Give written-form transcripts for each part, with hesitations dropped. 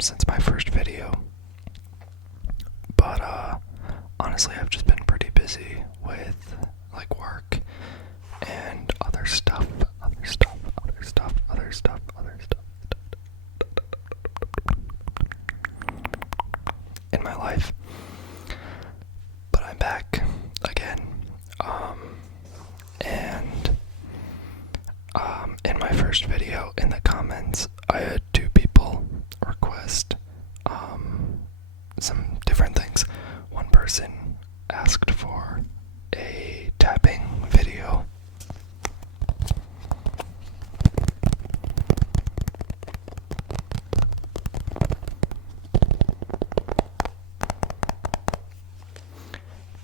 since my first video. But honestly, I've just been pretty busy with like work and other stuff in my life. But I'm back again. In my first video, in the comments, I had 2 people request some different things. One person asked for a tapping video.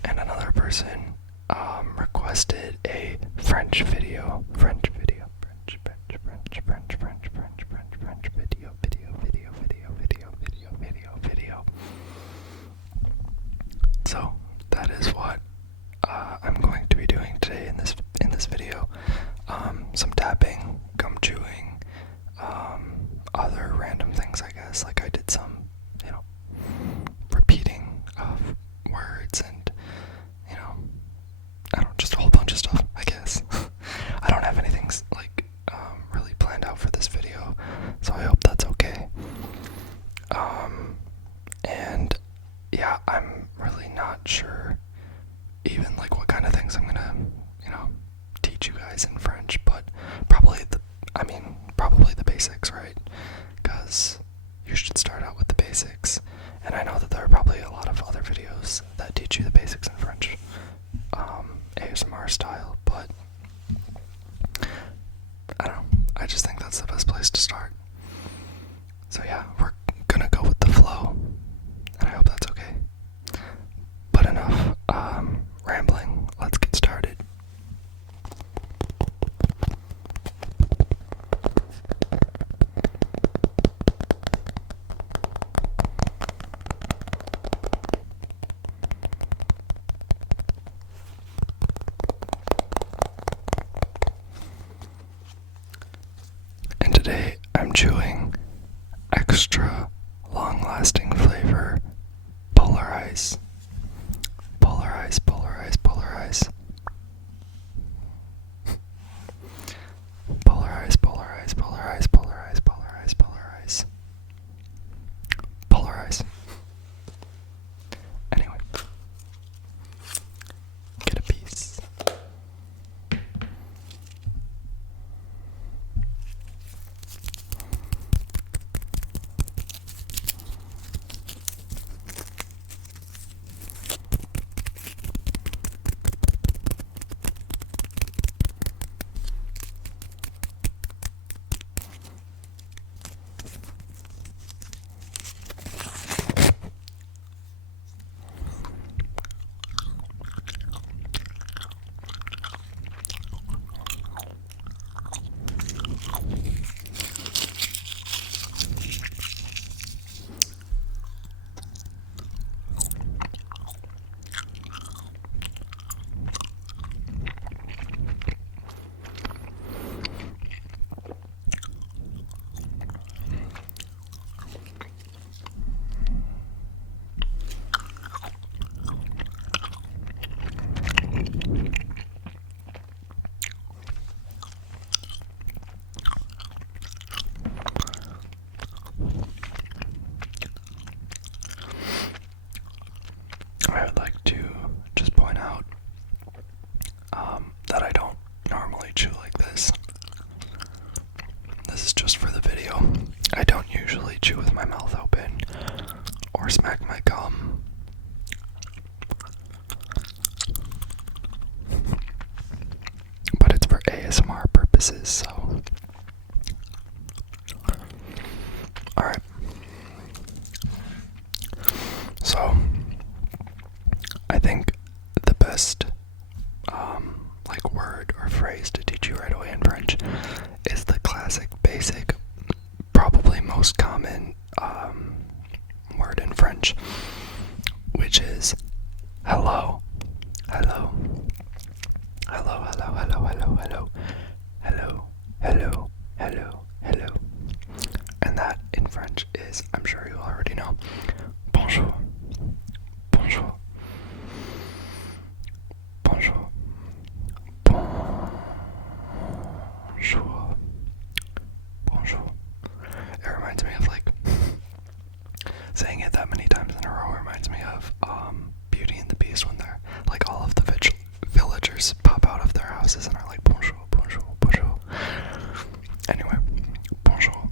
And another person requested a French video. So that is what I'm going to be doing today in this video. Some tapping, gum chewing, other random things, I guess. Like I did some, repeating of words and, I don't know, just a whole bunch of stuff, I guess. I don't have anything like really planned out for this video, so I hope that's okay. And yeah, I'm really not sure even like what kind of things I'm gonna, teach you guys in French, but probably the basics, right? Because you should start out with the basics. And I know that there are probably a lot of other videos that teach you the basics in French, ASMR style, but I don't know, I just think that's the best place to start. So yeah, we're gonna go with the flow, and I hope that's okay. But enough rambling, let's get started. And today I'm chewing extra long-lasting flavor, polarize. Polarize. Polarize. Anyway, get a piece. I would like to just point out that I don't normally chew like this. This is just for the video. I don't usually chew with my mouth open or smack my gum. But it's for ASMR purposes, so. Alright. So, I think the best like word or phrase to teach you right away in French is the classic, basic, probably most common word in French, which is hello. Hello. Hello, hello, hello, hello, hello. Hello, hello, hello, hello. And that in French is, I'm sure you already know, bonjour, bonjour, bonjour, bonjour, bonjour. It reminds me of like, saying it that many times in a row reminds me of Beauty and the Beast when they're like all of the villagers pop out of their houses and are like bonjour, bonjour, bonjour. Anyway, bonjour,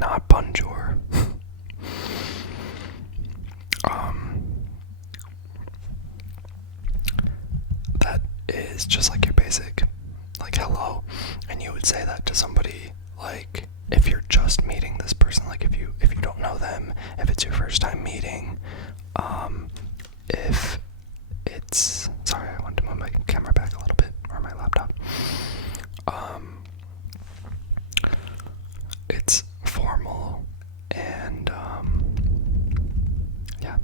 not bonjour. That is just like your basic like hello, and you would say that to somebody like if you're just meeting this person, like if you don't know them, if it's your first time meeting, if it's, sorry, I want to move my camera back a little bit, or my laptop. It's formal, and yeah,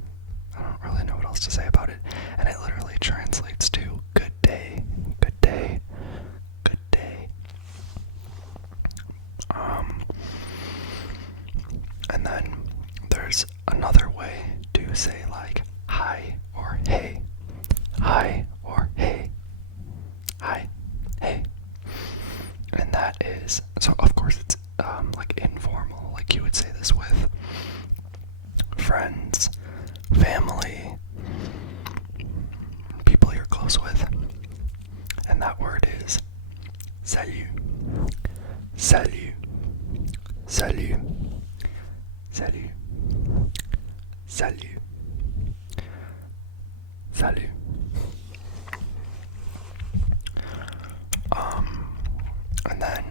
I don't really know what else to say about it, and it literally translates to good day, good day, good day. And then there's another way to say like hi or hey, hi or hey, hi, hey. And that is, so of course it's like informal, like you would say this with friends, family, people you're close with. And that word is salut, salut, salut, salut, salut, salut. And then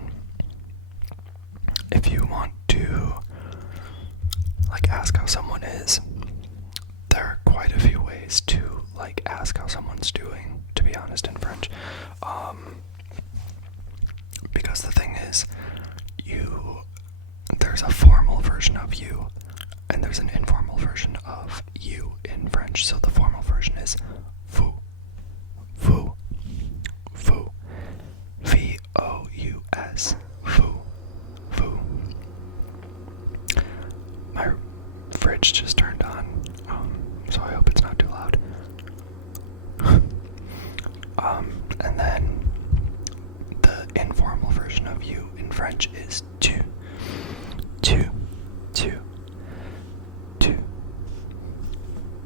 if you want to like ask how someone is, there are quite a few ways to like ask how someone's doing, to be honest, in French. Because the thing is, there's a formal version of you and there's an informal version of you in French. So the formal version is vous, vous, vous, V-O-U-S, vous, vous. My fridge just turned on, so I hope it's not too loud. And then the informal version of you in French is tu, tu, tu, tu,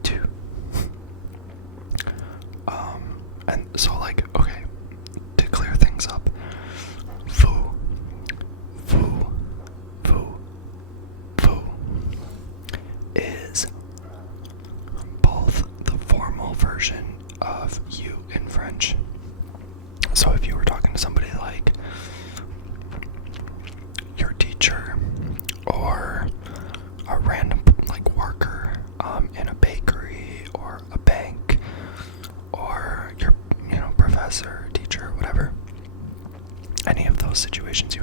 tu. And so like, okay, to clear things up, vous, vous, vous, vous is both the formal version of you in French. So if you were talking to somebody like your teacher or a random like worker in a bakery or a bank or your professor, teacher, whatever, any of those situations,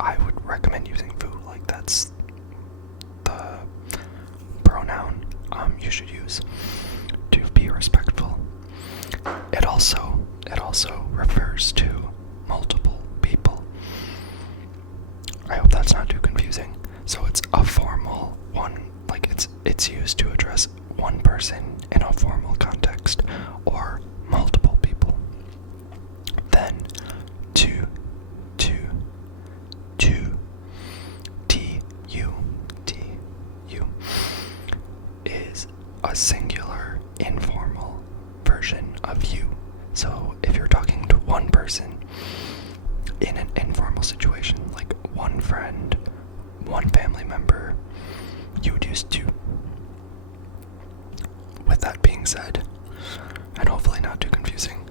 I would recommend using vous. Like that's the pronoun you should use to be respectful. It also refers to multiple people. I hope that's not too confusing. So it's a formal one, like it's used to address one person in a formal context or multiple people. Then tu, tu, tu, T-U, T-U is a singular informal version of you. So if you're talking to one person in an informal situation, like one friend, one family member, you would use tu. With that being said, and hopefully not too confusing,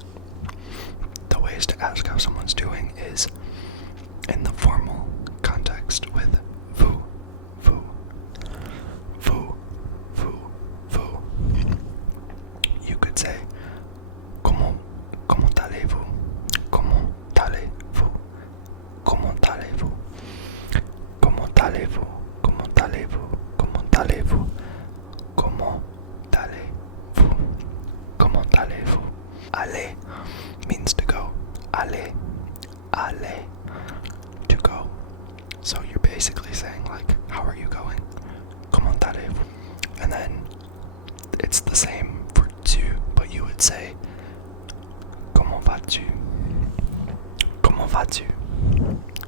the ways to ask how someone's doing is in the formal context with vous, vous, vous, vous, vous. You could say, comment allez-vous? Comment allez-vous? Comment allez-vous? Comment allez-vous? Comment allez-vous? Comment allez-vous? Comment allez-vous? Comment allez-vous? Aller means to go. Aller, aller, to go. So you're basically saying like, how are you going? Comment allez-vous? And then it's the same for tu, but you would say comment vas-tu? Comment vas-tu?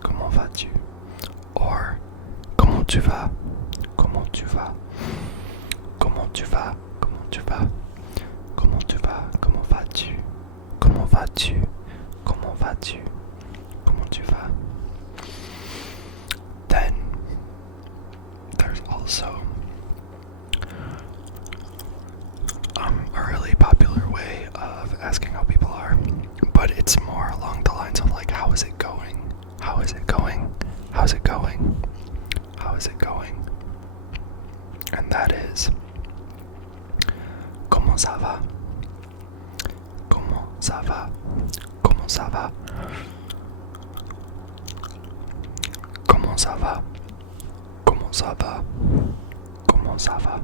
Comment vas-tu? Or comment tu vas? Comment tu vas? Comment tu vas? Comment tu vas? Comment tu vas? Comment vas-tu? Comment vas-tu? Comment vas-tu? Comment tu vas? Then there's also a really popular way of asking how people are, but it's more along the lines of like, how is it going? How is it going? How's it going? How is it going? And that is comment ça va? Comment ça va? Comment ça va? Comment ça va? Comment ça va? Comment ça va?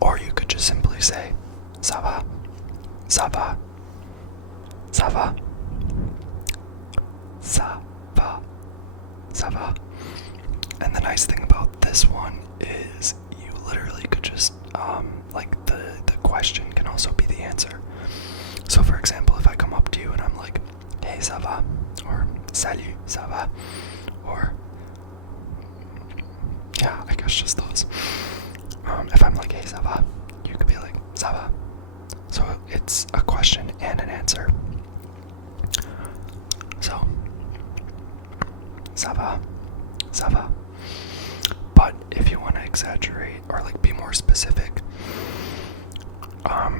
Or you could just simply say ça va? Ça va? Ça va? Ça va? Ça va? And the nice thing about this one is you literally could just like the question can also be the answer. So for example, if I come up to you and I'm like, hey, ça va? Or salut, ça va? Or yeah, I guess just those. If I'm like, hey, ça va? You could be like, ça va? So it's a question and an answer. So ça va? Ça va? But if you want to exaggerate or like be more specific,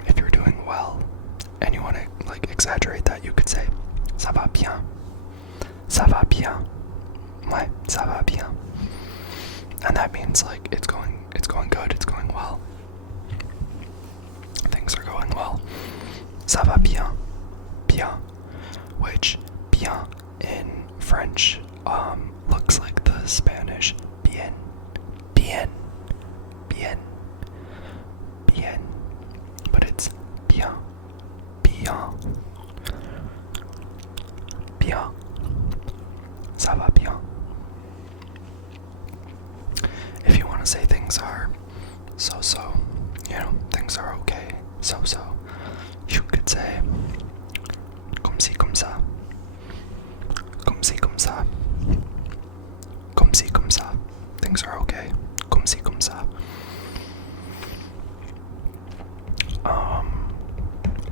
if you're doing well and you want to like exaggerate that, you could say ça va bien. Ça va bien. Ouais, ça va bien. And that means like it's going good, it's going well. Things are going well. Ça va bien. Bien. Which bien in French looks like the Spanish bien. Bien. Bien. Bien. But it's bien. Bien. Bien. Ça va bien. If you want to say things are so-so, you know, things are okay, so-so, you could say comme ci, comme ça. Comme ci, comme ça. Comme ci, comme ça. Things are okay. Comme ci, comme ça.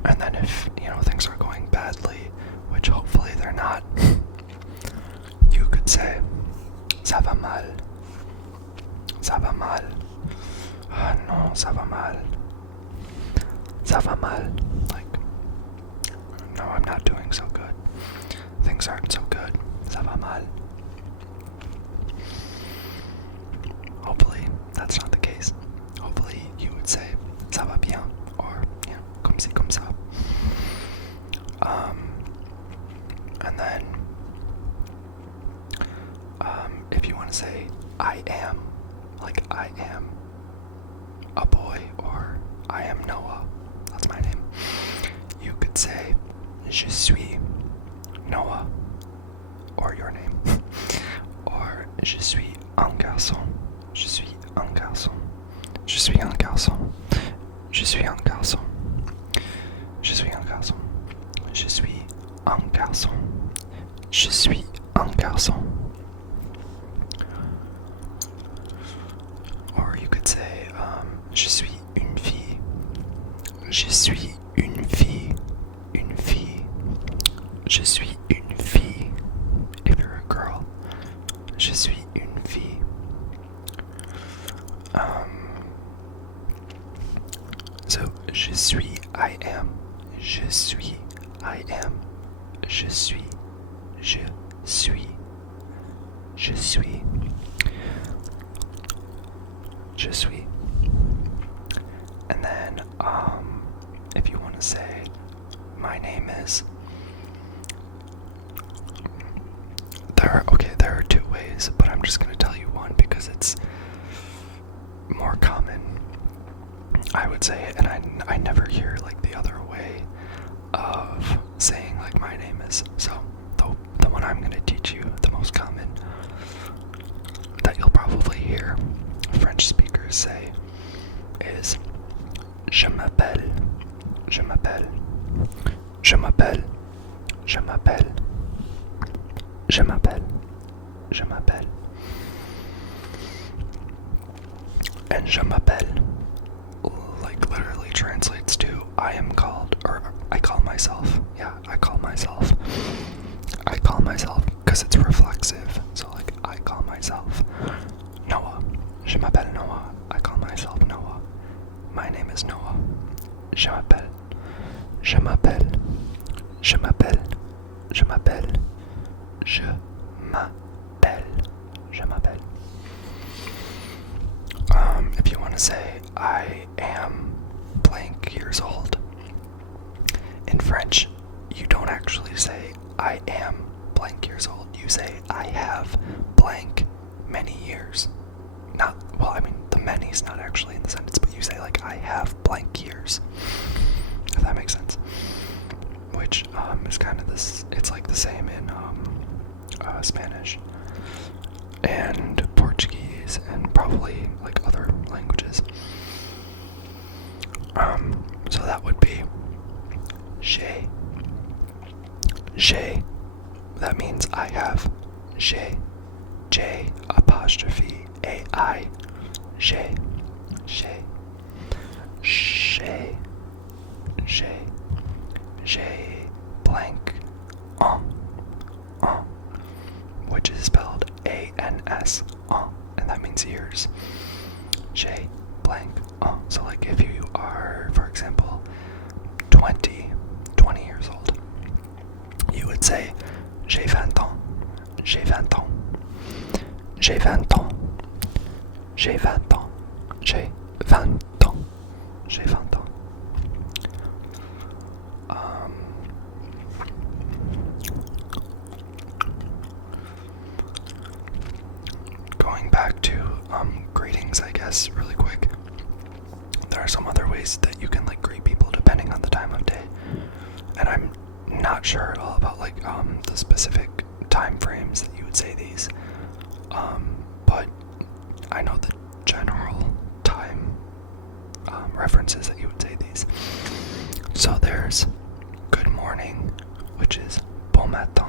And then if, you know, things are going badly, which hopefully they're not, you could say ça va mal. Ça va mal. Ah non, ça va mal. Ça va mal. Like, no, I'm not doing so good. Things aren't so good. Ça va mal. Hopefully, that's not the case. Hopefully, you would say ça va bien, or, you know, comme ci, comme ça. And then, if you want to say I am, like I am a boy, or I am Noah, that's my name, you could say je suis Noah, or your name, or je suis un garçon, je suis un garçon, je suis un garçon, je suis un garçon, je suis un garçon, je suis un garçon, je suis un garçon. Or you could say je suis une fille, je suis une fille, une fille, je suis une fille. If you're a girl, je suis une fille. So je suis, I am, je suis, I am, je suis, je suis, je suis, je suis. And then if you want to say my name is, there are two ways, but I'm just going to tell you one because it's more common. I would say it, and I never hear like the other way of saying like my name is. So the one I'm going to teach you the most common that you'll probably hear French speakers say is je m'appelle, je m'appelle, je m'appelle, je m'appelle, je m'appelle, je m'appelle. And je m'appelle like literally translates to I am called, or I call myself. Yeah, I call myself. I call myself because it's reflexive. So like I call myself Noah. Je m'appelle Noah. I call myself Noah. My name is Noah. Je m'appelle. Je m'appelle. Je m'appelle. Je m'appelle. Je m'appelle. Je m'appelle. If you want to say I am blank years old, in French, you don't actually say I am blank years old. You say I have blank many years. Not, well, I mean, the many's not actually in the sentence, but you say like I have blank years. If that makes sense. Which is kind of this, it's like the same in Spanish and Portuguese and probably like other languages. So that would be j'ai. J'ai. That means I have. J'ai. J apostrophe A-I. J'ai. J'ai. J'ai. J'ai. J'ai blank which is spelled A-N-S, and that means years. J'ai blank so like if you are, for example, 20 years old, you would say j'ai 20 ans, j'ai 20 ans, j'ai 20 ans, j'ai 20 ans, j'ai 20 ans, j'ai 20 ans. Going back to greetings, I guess, really quick. There are some other ways that you can like greet people depending on the time of day, and I'm not sure at all about like the specific time frames that you would say these, but I know the general time references that you would say these. So there's good morning, which is bon matin,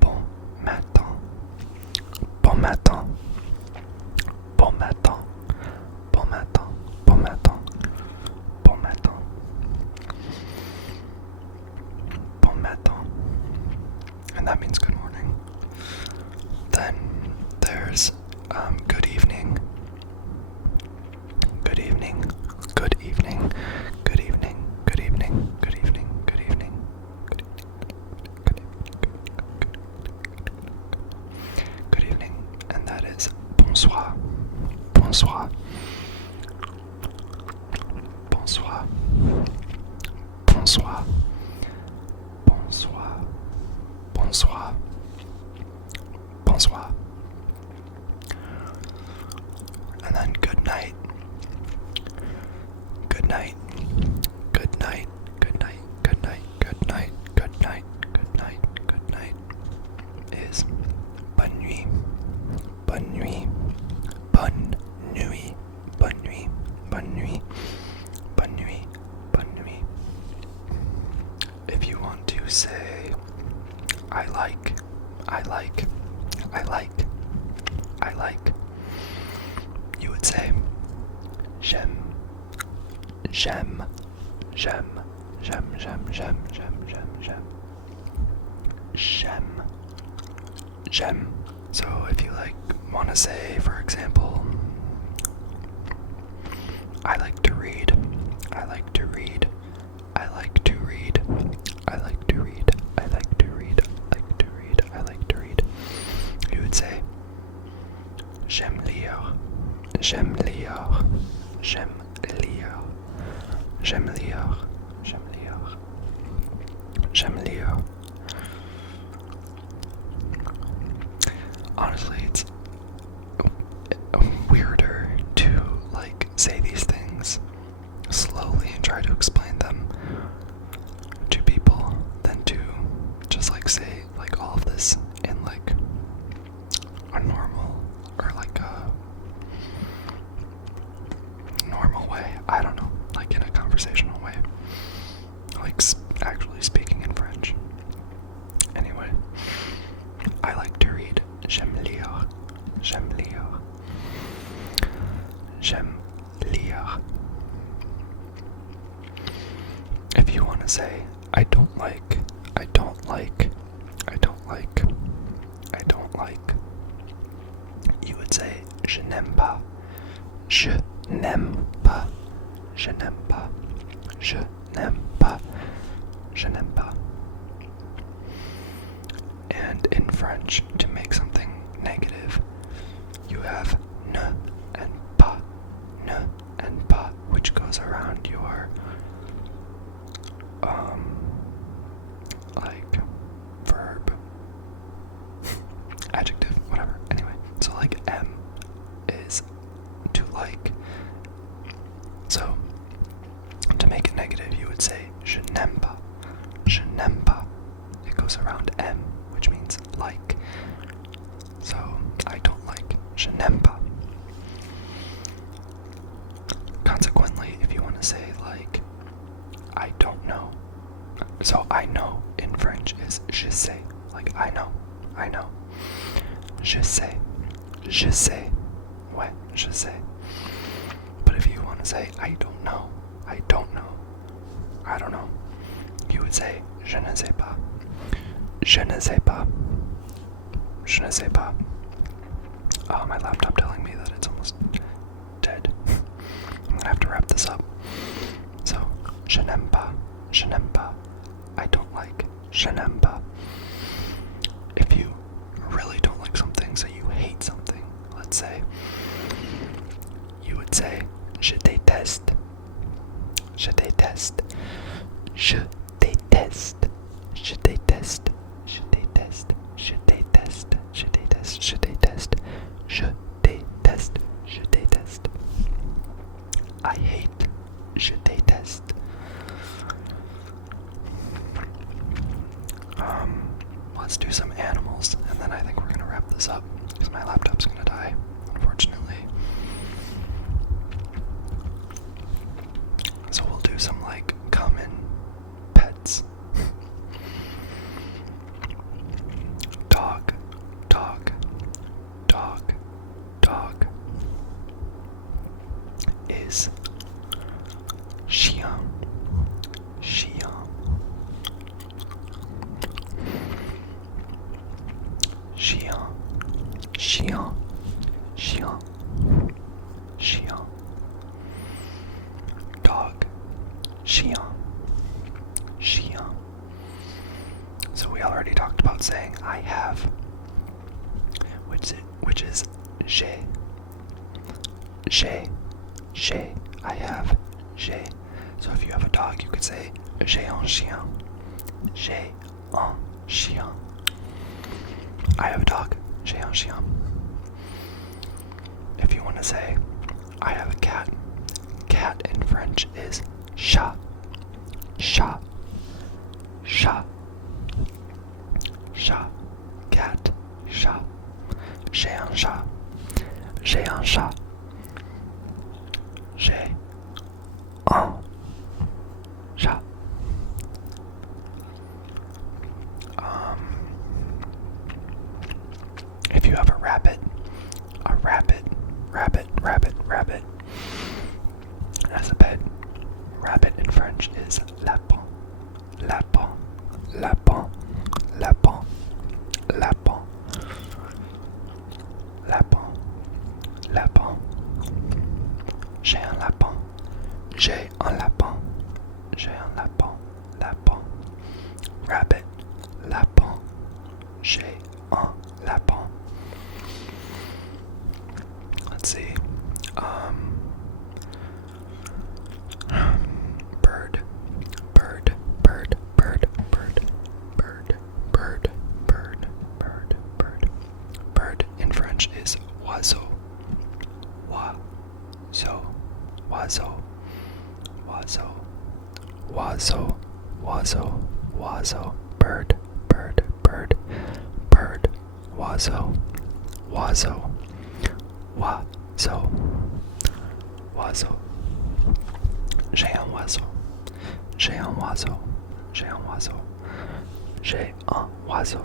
bon matin, bon matin, bon matin, bon matin, bon matin, bon matin, bon matin, and that means good morning. Then there's good evening, good evening, good evening, good evening, good evening, good evening, good evening, good evening, and that is bonsoir, bonsoir, bonsoir, bonsoir, bonsoir, bonsoir, bonsoir, and then good night, good night, good night, good night, good night, good night, good night, good night, good night is bonne nuit, bonne nuit, bonne nuit, bonne nuit, bonne nuit, bonne nuit, bonne nuit. If you want to say I like, I like, I like, I like, you would say j'aime, j'aime, j'aime, j'aime, j'aime, j'aime, j'aime, j'aime, j'aime, j'aime, j'aime. So if you like want to say, for example, I like to read, I like to read, I like to read, I like to read, I like to read, I like to read, I like to read, you would say j'aime lire, j'aime lire, j'aime lire, j'aime lire, j'aime lire, j'aime lire. Honestly, it's weirder to like say these things slowly and try to explain them to people than to just like say like all of this like, you would say je n'aime pas. Je n'aime pas. Je n'aime pas. Je n'aime pas. Je n'aime pas. And in French, to make something negative, you have ne and pas, ne and pas, which goes around your, like, verb, adjective, whatever. Anyway, so like M is to like. So, to make it negative, you would say je n'aime pas. Je n'aime pas. It goes around M, which means like. So, I don't like. Je n'aime pas. Consequently, if you want to say like, I don't know. So, I know in French is je sais. Like, I know. I know. Je sais. Je sais. Ouais, je sais. But if you want to say, I don't know. I don't know. I don't know. You would say, je ne sais pas. Je ne sais pas. Je ne sais pas. Oh, my laptop telling me that it's almost dead. I'm gonna have to wrap this up. So, je n'aime pas. Je n'aime pas. I don't like. Je n'aime pas. If you really don't like something, so you hate something, let's say, you would say, je déteste. Je déteste. Je déteste. Je déteste. Je déteste. Je déteste. Je déteste. Je déteste. Je déteste. Je déteste. I hate. Je déteste. Let's do some animals, and then I think we're gonna wrap this up because my laptop's gonna die, unfortunately. So we'll do some like common pets. Dog, dog, dog, dog is chien, chien. Chien, chien, chien, chien. Dog, chien, chien. So we already talked about saying I have, which is j'ai. J'ai, j'ai. I have, j'ai. So if you have a dog, you could say j'ai un chien. J'ai un chien. I have a dog. J'ai un chien. If you want to say, I have a cat. Cat in French is chat. Chat. Chat. Chat. Cat. Chat. J'ai un chat. J'ai un chat. J'ai un chat. If you have a rabbit, rabbit, as a pet, rabbit in French is lapin, lapin, lapin, lapin, lapin, lapin, lapin. J'ai un lapin, j'ai un lapin, j'ai un lapin, lapin, rabbit, lapin, j'ai un lapin. Let's see. Bird, bird, bird, bird, bird, bird, bird, bird, bird, bird. Bird in French is oiseau. Oiseau, oiseau, oiseau, oiseau, oiseau, oiseau. Bird, bird, bird, bird, oiseau, oiseau. Oiseau, oiseau. J'ai un oiseau. J'ai un oiseau. J'ai un oiseau. J'ai un oiseau.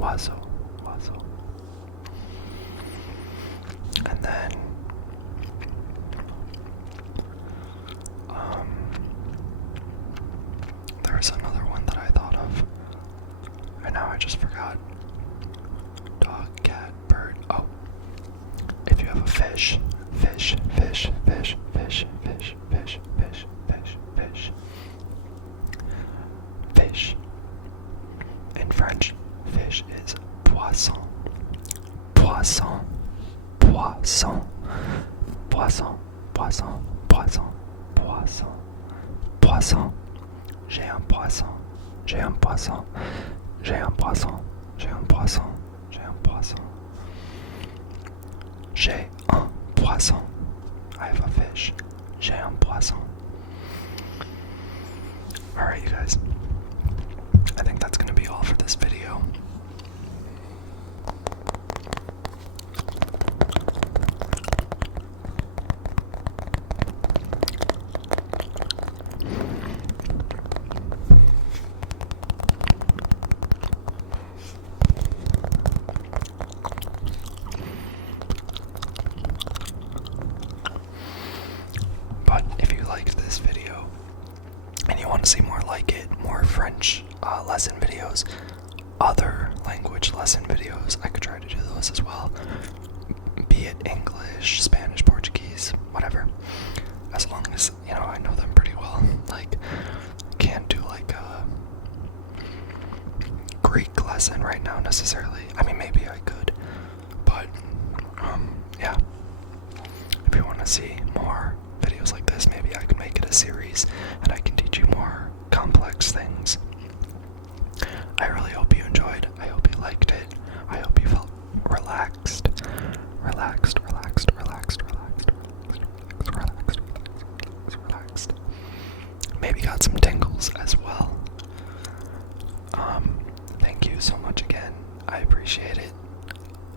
Oiseau, oiseau. And then there's another one that I thought of, and now I just forgot. Dog. fish, fish, fish, fish, fish, fish, fish, fish, fish, fish, fish. In French, fish is poisson, poisson, poisson, poisson, poisson, poisson, poisson, poisson. J'ai un poisson, j'ai un poisson, j'ai un poisson, j'ai un poisson, j'ai un poisson. J'ai un poisson. I have a fish. J'ai un poisson. Alright, you guys. I think that's going to be all for this video. But if you liked this video and you want to see more like it, more French lesson videos, other language lesson videos, I could try to do those as well. Be it English, Spanish, Portuguese, whatever. As long as, you know, I know them pretty well. Like, can't do like a Greek lesson right now necessarily. I mean, maybe I could, but yeah. If you want to see more videos like this, maybe I can make it a series and I can teach you more complex things. I really hope you enjoyed. I hope you liked it. I hope you felt relaxed. Relaxed, relaxed, relaxed, relaxed, relaxed, relaxed, relaxed, relaxed. Maybe got some tingles as well. Thank you so much again. I appreciate it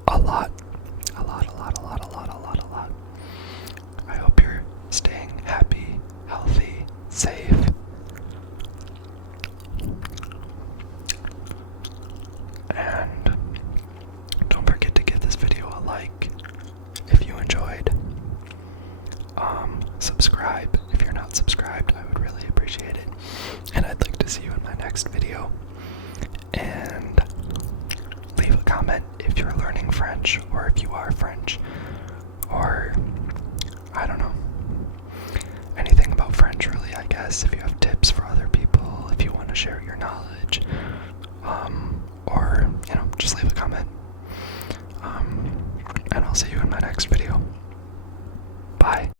a lot. A lot, a lot, a lot, a lot, a lot, a lot. I hope you're staying happy, healthy, safe. And don't forget to give this video a like if you enjoyed. Subscribe if you're not subscribed. I would really appreciate it. And I'd like to see you in my next video. And leave a comment if you're learning French or if you are French, or I don't know, anything about French really, I guess. If you have tips for other people, if you want to share your knowledge, or, you know, just leave a comment. And I'll see you in my next video. Bye.